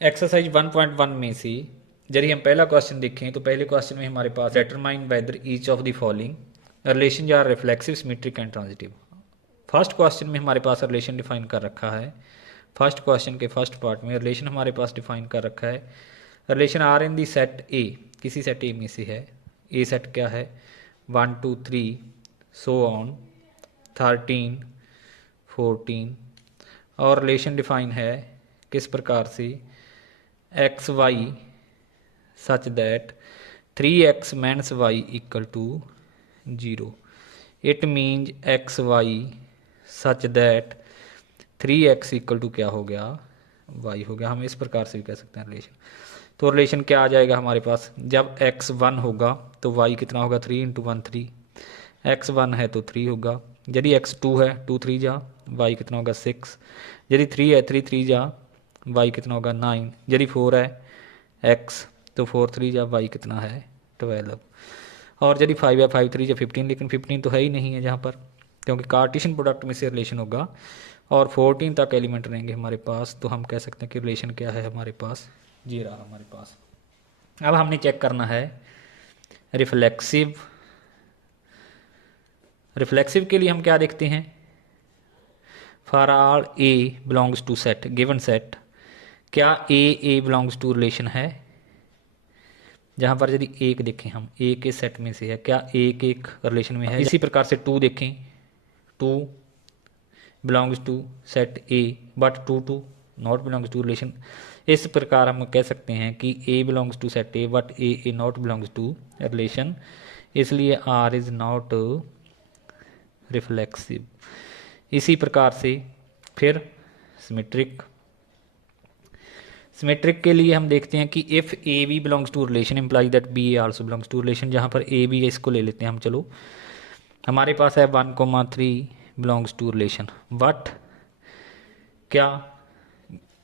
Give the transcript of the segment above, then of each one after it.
Exercise 1.1 में से यदि हम पहला क्वेश्चन देखें तो पहले क्वेश्चन में हमारे पास determine whether each of the following relation are reflexive symmetric and transitive. First question में हमारे पास रिलेशन डिफाइन कर रखा है। फर्स्ट क्वेश्चन के फर्स्ट पार्ट में रिलेशन हमारे पास डिफाइन कर रखा है। Relation R in the set A, किसी सेट ए में से है। ए सेट क्या है? 1 2 3 सो ऑन 13 14। और रिलेशन डिफाइन है किस प्रकार से? X Y such that 3x minus y equal to 0। It means x Y such that 3x equal to क्या हो गया? y हो गया। हम इस प्रकार से भी कह सकते हैं रिलेशन। तो रिलेशन क्या आ जाएगा हमारे पास? जब x 1 होगा तो y कितना होगा? 3 इंटू 1 3। x 1 है तो 3 होगा। यदि x 2 है 2 3 जा, y कितना होगा? 6। यदि 3 है 3 3 जा, y कितना होगा? 9। यदि 4 है x तो 4 3 जा, y कितना है? 12। और यदि 5 है 5 3 जा 15, लेकिन 15 तो है ही नहीं है जहाँ पर, क्योंकि कार्टेशियन प्रोडक्ट में से रिलेशन होगा और 14 तक एलिमेंट रहेंगे हमारे पास। तो हम कह सकते हैं कि रिलेशन क्या है हमारे पास? ये रहा हमारे पास। अब हमने चेक करना है रिफ्लेक्सिव। रिफ्लेक्सिव के लिए हम क्या देखते हैं? For all a belongs to set, given set, क्या ए बिलोंग्स टू रिलेशन है? जहाँ पर यदि एक देखें हम, ए के सेट में से है, क्या एक एक रिलेशन में है? इसी प्रकार से 2 देखें, 2 belongs to set A but 2 2 not belongs to relation. इस प्रकार हम कह सकते हैं कि A belongs to set A but A not belongs to relation, इसलिए आर इज नॉट रिफ्लेक्सिव। इसी प्रकार से फिर सिमेट्रिक। सिमेट्रिक के लिए हम देखते हैं कि if a B belongs to relation implies that b a also belongs to relation. जहाँ पर ए बी है इसको ले लेते हैं हम। चलो, हमारे पास है 1,3 बिलोंग्स टू रिलेशन, बट क्या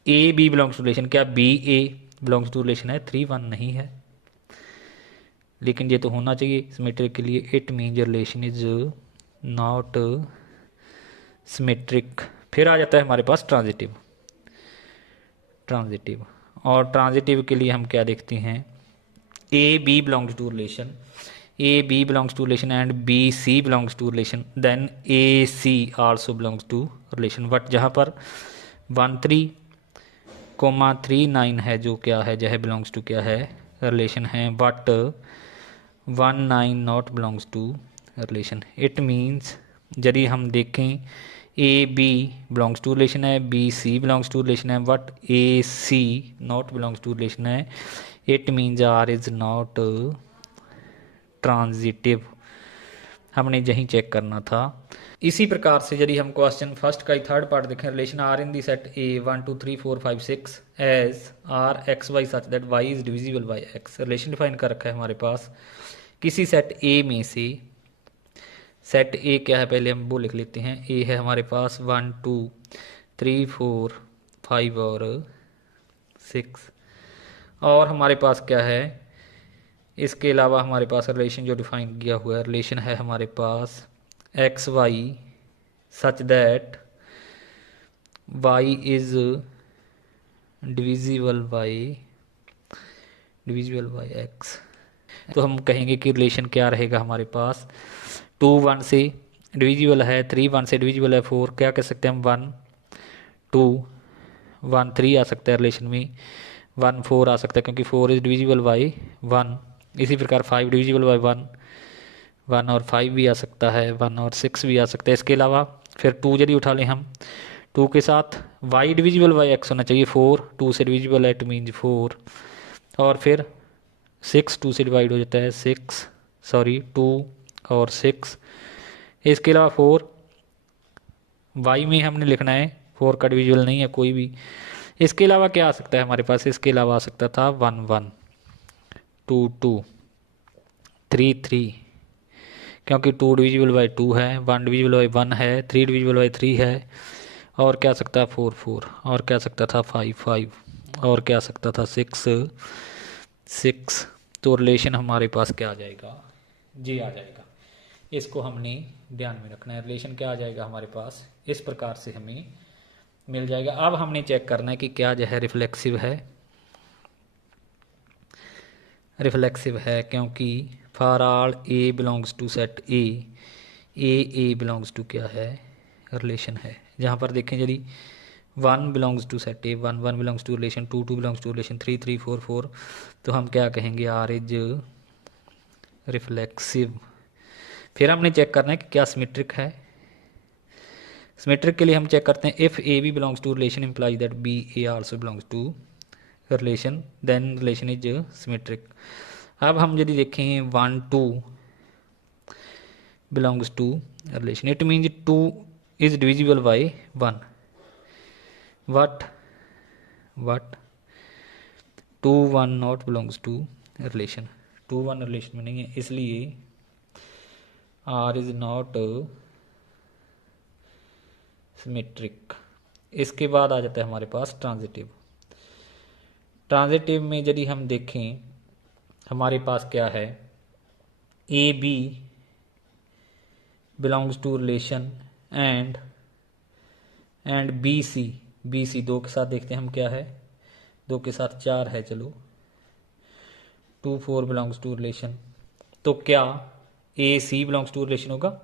A B belongs to relation? क्या B A belongs to relation है? 3 1 नहीं है, लेकिन ये तो होना चाहिए सिमेट्रिक के लिए। It means relation is not symmetric. फिर आ जाता है हमारे पास ट्रांजिटिव। ट्रांजिटिव और ट्रांजिटिव के लिए हम क्या देखते हैं? A B belongs to relation, a B belongs to relation and b C belongs to relation, then A C also belongs to relation. But जहाँ पर 13,39 है जो क्या है? जो है बिलोंग्स टू क्या है? रिलेशन है। But 19 not belongs to relation. It means यदि हम देखें A B belongs to relation है, B C belongs to relation है, but A C not belongs to relation है, it means R is not transitive. हमने यही check करना था। इसी प्रकार से यदि हम क्वेश्चन फर्स्ट का ही थर्ड पार्ट देखें, relation R in the set A 1 2 3 4 5 6 as R x Y such that Y is divisible by x. Relation define कर रखा है हमारे पास किसी सेट ए में से। सेट ए क्या है पहले हम वो लिख लेते हैं। ए है हमारे पास 1 2 3 4 5 और 6। और हमारे पास क्या है? इसके अलावा हमारे पास रिलेशन जो डिफाइन किया हुआ है, रिलेशन है हमारे पास X Y such that Y is divisible by X. तो हम कहेंगे कि रिलेशन क्या रहेगा हमारे पास? 2 1 से डिविजिबल है, 3 1 से डिविजिबल है, 4 क्या कह सकते हैं हम? 1 2 1 3 आ सकता है रिलेशन में, 1 4 आ सकता है क्योंकि 4 इज डिविजिबल बाई 1। इसी प्रकार 5 डिविजिबल बाई 1, 1 और 5 भी आ सकता है, 1 और 6 भी आ सकता है। इसके अलावा फिर 2 यदि उठा लें हम, 2 के साथ y डिविजिबल बाई x होना चाहिए। 4 2 से डिविजिबल है, इट मीन्स 4। और फिर 6 2 से डिवाइड हो जाता है, 2 और 6। इसके अलावा 4 y में हमने लिखना है, 4 का डिविजिबल नहीं है कोई भी। इसके अलावा क्या आ सकता है हमारे पास? इसके अलावा आ सकता था 1 1 2 2 3 3, क्योंकि 2 डिविजिबल बाई 2 है, 1 डिविजिबल बाई 1 है, 3 डिविजिबल बाई 3 है। और क्या सकता है? 4 4। और क्या सकता था? 5 5। और क्या सकता था? 6 6। तो रिलेशन हमारे पास क्या आ जाएगा? जी आ जाएगा। इसको हमने ध्यान में रखना है। रिलेशन क्या आ जाएगा हमारे पास? इस प्रकार से हमें मिल जाएगा। अब हमने चेक करना है कि क्या जो है रिफ्लेक्सिव है रिफ्लेक्सिव है क्योंकि for all a belongs to set A belongs to क्या है, रिलेशन है। जहाँ पर देखें यदि 1 belongs to set A, 1 belongs to relation 2 belongs to relation 3 4 तो हम क्या कहेंगे, आर इज रिफ्लेक्सिव। फिर हमने चेक करना है कि क्या सिमेट्रिक है। सिमेट्रिक के लिए हम चेक करते हैं if a B belongs to relation imply that b a also belongs to relation, then relation is symmetric. अब हम यदि देखें 1 2 belongs to relation, it means 2 is divisible by 1, what 2 1 not belongs to relation, 2 1 relation में नहीं है, इसलिए R is not symmetric। इसके बाद आ जाता है हमारे पास ट्रांजिटिव। ट्रांजिटिव में यदि हम देखें हमारे पास क्या है, A B belongs to relation and b c दो के साथ देखते हैं हम क्या है, 2 के साथ 4 है, चलो 2 4 बिलोंग्स टू रिलेशन। तो क्या a c belongs to relation होगा,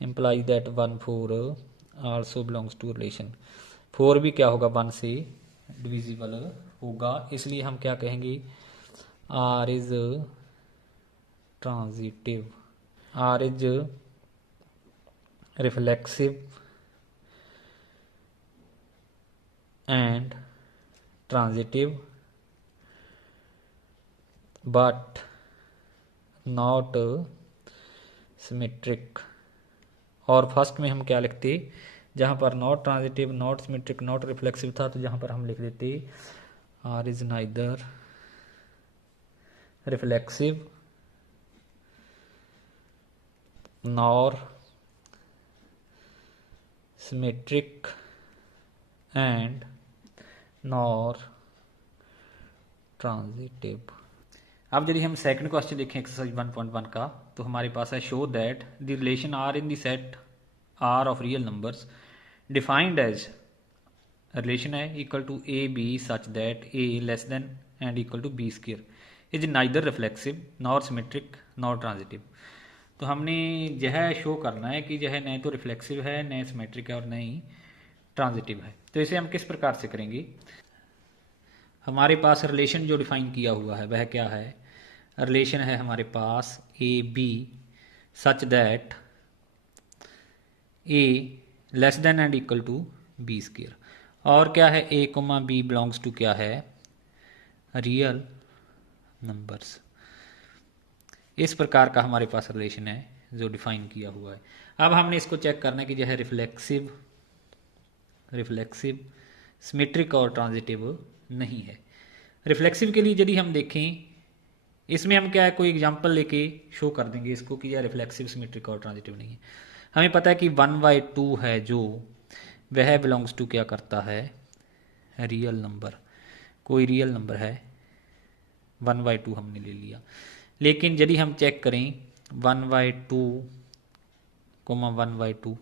imply that 1 4 also belongs to relation. 4 भी क्या होगा, 1 से डिविजिबल होगा, इसलिए हम क्या कहेंगे, R is transitive, R is reflexive and transitive but not symmetric। और फर्स्ट में हम क्या लिखते, जहाँ पर not transitive not symmetric not reflexive था, तो जहाँ पर हम लिख देते R is neither reflexive nor symmetric and nor transitive. अब यदि हम सेकंड क्वेश्चन देखें एक्सरसाइज 1.1 का, तो हमारे पास है show that the relation R in the set R of real numbers defined as, relation है equal to A B such that A less than and equal to B square is neither reflexive nor symmetric nor transitive. तो हमने यह show करना है कि यह न तो रिफ्लेक्सिव है, न सिमेट्रिक है और न ही ट्रांजिटिव है। तो इसे हम किस प्रकार से करेंगे, हमारे पास रिलेशन जो डिफाइन किया हुआ है वह क्या है, रिलेशन है हमारे पास A B such that A less than and equal to B square, और क्या है A comma B belongs to क्या है, रियल नंबर्स। इस प्रकार का हमारे पास रिलेशन है जो डिफाइन किया हुआ है। अब हमने इसको चेक करना है कि यह रिफ्लेक्सिव सिमेट्रिक और ट्रांजिटिव नहीं है। रिफ्लेक्सिव के लिए यदि हम देखें, इसमें हम क्या है कोई एग्जांपल लेके शो कर देंगे इसको कि यह रिफ्लेक्सिव सिमेट्रिक और ट्रांजिटिव नहीं है। हमें पता है कि 1/2 है जो वह बिलोंग्स टू क्या करता है, रियल नंबर, कोई रियल नंबर है 1/2 हमने ले लिया। लेकिन यदि हम चेक करें 1/2 1/2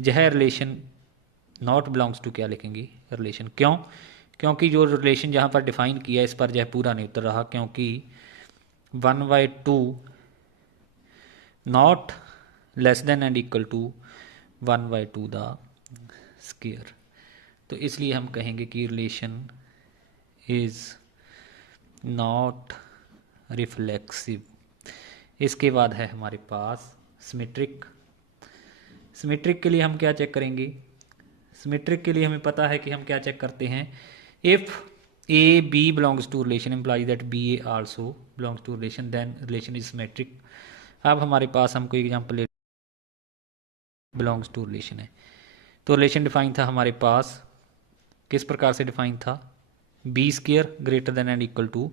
यह रिलेशन नॉट बिलोंग्स टू क्या लिखेंगे, रिलेशन। क्यों, क्योंकि जो रिलेशन जहाँ पर डिफाइन किया इस पर यह पूरा नहीं उतर रहा, क्योंकि 1/2 not less than and equal to 1/2 the square. तो इसलिए हम कहेंगे कि रिलेशन इज नॉट रिफ्लेक्सिव। इसके बाद है हमारे पास सिमेट्रिक। सिमेट्रिक के लिए हम क्या चेक करेंगे, सिमेट्रिक के लिए हमें पता है कि हम क्या चेक करते हैं, if a B belongs to relation imply that b a also belongs to relation then relation is symmetric. अब हमारे पास हम कोई एग्जांपल ले, बिलोंग्स टू रिलेशन है, तो रिलेशन डिफाइन था हमारे पास, किस प्रकार से डिफाइन था, b square greater than and equal to,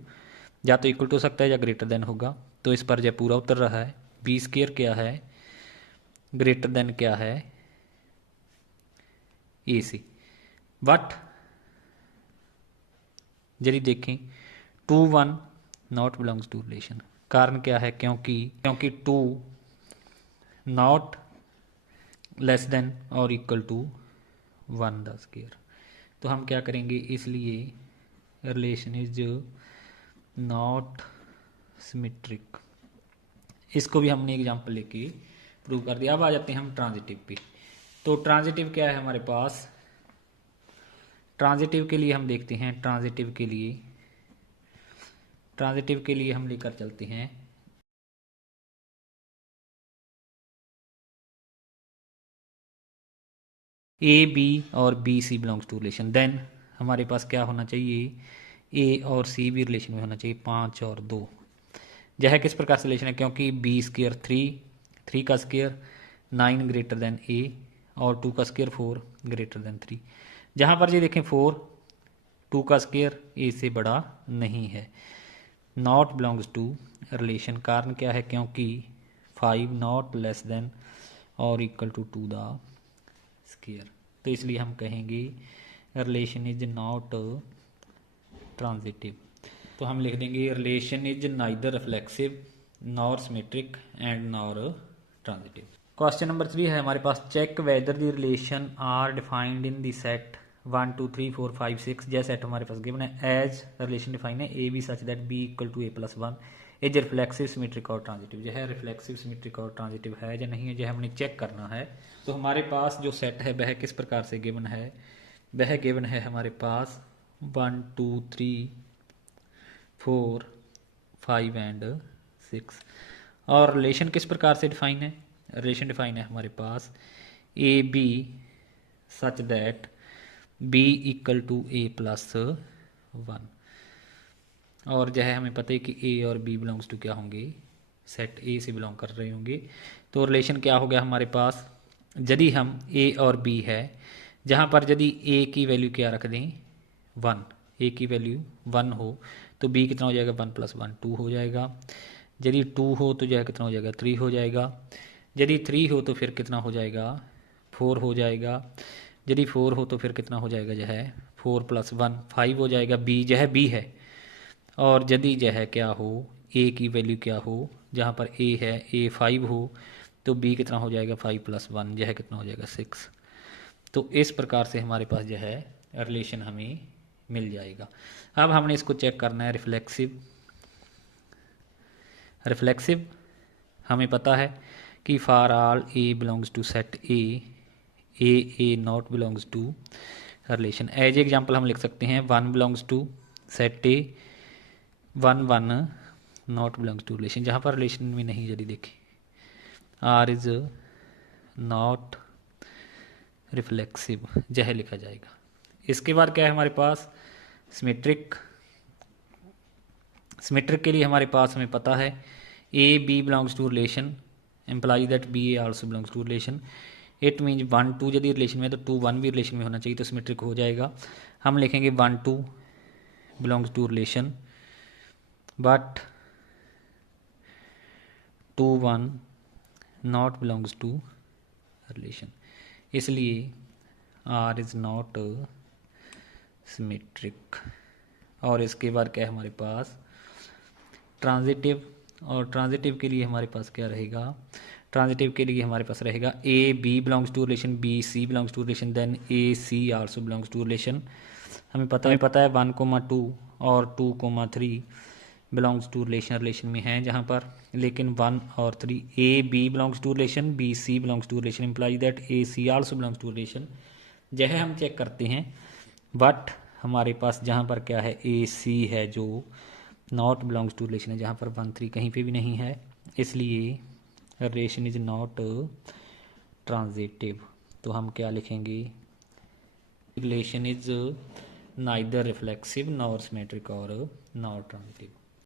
या तो इक्वल टू हो सकता है या ग्रेटर देन होगा, तो इस पर यह पूरा उतर रहा है। बी स्क्वायर क्या है, ग्रेटर देन क्या है, ए सी। बट यदि देखें 2 1 नॉट बिलोंग्स टू रिलेशन, कारण क्या है, क्योंकि 2 नॉट लेस देन और इक्वल टू 1 द स्क्वायर। तो हम क्या करेंगे, इसलिए रिलेशन इज नॉट सिमेट्रिक। इसको भी हमने एग्जाम्पल लेके प्रूव कर दिया। अब आ जाते हैं हम ट्रांजिटिव पे। तो ट्रांजिटिव क्या है हमारे पास? ट्रांजिटिव के लिए हम देखते हैं, ट्रांजिटिव के लिए हम लेकर चलते हैं ए बी और b C belongs to relation. Then हमारे पास क्या होना चाहिए? ए और सी भी रिलेशन में होना चाहिए, 5 और 2। यह किस प्रकार से रिलेशन है? क्योंकि बी स्क्र 3 का स्क्र 9 ग्रेटर देन ए और 2 का स्क्र 4 ग्रेटर देन 3। जहाँ पर ये देखें 4 2 का स्क्र ए से बड़ा नहीं है, नॉट बिलोंग्स टू रिलेशन। कारण क्या है? क्योंकि 5 नॉट लेस देन और इक्वल टू 2 द स्क्वायर। तो इसलिए हम कहेंगे रिलेशन इज नॉट ट्रांजिटिव। तो हम लिख देंगे relation is neither reflexive nor symmetric and nor transitive. Question number 3 है हमारे पास, check whether the relation R defined in the set 1 2 3 4 5 6। यह सेट हमारे पास गिवन है एज रिलेशन डिफाइन है ए B such that B equal to A+1 is reflexive symmetric और transitive. यह है रिफ्लेक्सिव सिमेट्रिक और ट्रांजिटिव है या नहीं है, यह हमने चेक करना है। तो हमारे पास जो सेट है वह किस प्रकार से गिवन है? वह गिवन है हमारे पास 1 2 3 4 5 एंड 6। और रिलेशन किस प्रकार से डिफाइन है? रिलेशन डिफाइन है हमारे पास A B such that B equal to A+1। और यह हमें पता है कि ए और बी बिलोंग्स टू क्या होंगे? सेट ए से बिलोंग कर रहे होंगे। तो रिलेशन क्या हो गया हमारे पास? यदि हम ए और बी है, जहाँ पर यदि ए की वैल्यू क्या रख दें 1, ए की वैल्यू 1 हो तो बी कितना हो जाएगा? 1 + 1 2 हो जाएगा। यदि 2 हो तो यह कितना हो जाएगा? 3 हो जाएगा। यदि 3 हो तो फिर कितना हो जाएगा? 4 हो जाएगा। यदि 4 हो तो फिर कितना हो जाएगा? यह 4 + 1 5 हो जाएगा। बी यह बी है। और यदि यह क्या हो? ए की वैल्यू क्या हो? जहाँ पर ए है, ए 5 हो तो बी कितना हो जाएगा? 5 + 1 यह कितना हो जाएगा? 6। तो इस प्रकार से हमारे पास यह रिलेशन हमें मिल जाएगा। अब हमने इसको चेक करना है रिफ्लेक्सिव हमें पता है कि for all a belongs to set A not belongs to relation. As example हम लिख सकते हैं 1 belongs to set A 1 not belongs to relation. जहाँ पर रिलेशन में नहीं यदि देखें आर इज नॉट रिफ्लेक्सिव यह लिखा जाएगा। इसके बाद क्या है हमारे पास? सिमेट्रिक के लिए हमारे पास हमें पता है A B belongs to relation imply that b a also belongs to relation. It means 1 2 यदि रिलेशन में तो 2 1 भी रिलेशन में होना चाहिए, तो सिमेट्रिक हो जाएगा। हम लिखेंगे 1 2 belongs to relation but 2 1 not belongs to relation. इसलिए आर इज नॉट सिमेट्रिक। और इसके बाद क्या है हमारे पास? ट्रांजिटिव। और ट्रांजिटिव के लिए हमारे पास क्या रहेगा? ट्रांजिटिव के लिए हमारे पास रहेगा A B belongs to relation B C belongs to relation then A C also belongs to relation. हमें पता है 1 2 और 2 3 बिलोंग्स टू रिलेशन में हैं जहाँ पर, लेकिन 1 और 3 A B belongs to relation B C belongs to relation imply that A C also belongs to relation. यह हम चेक करते हैं। बट हमारे पास जहाँ पर क्या है? ए सी है जो नॉट बिलोंग्स टू रिलेशन है, जहाँ पर 1 3 कहीं पे भी नहीं है, इसलिए रिलेशन इज नॉट ट्रांजिटिव। तो हम क्या लिखेंगे? Relation is neither reflexive nor symmetric और नॉर ट्रांजिटिव।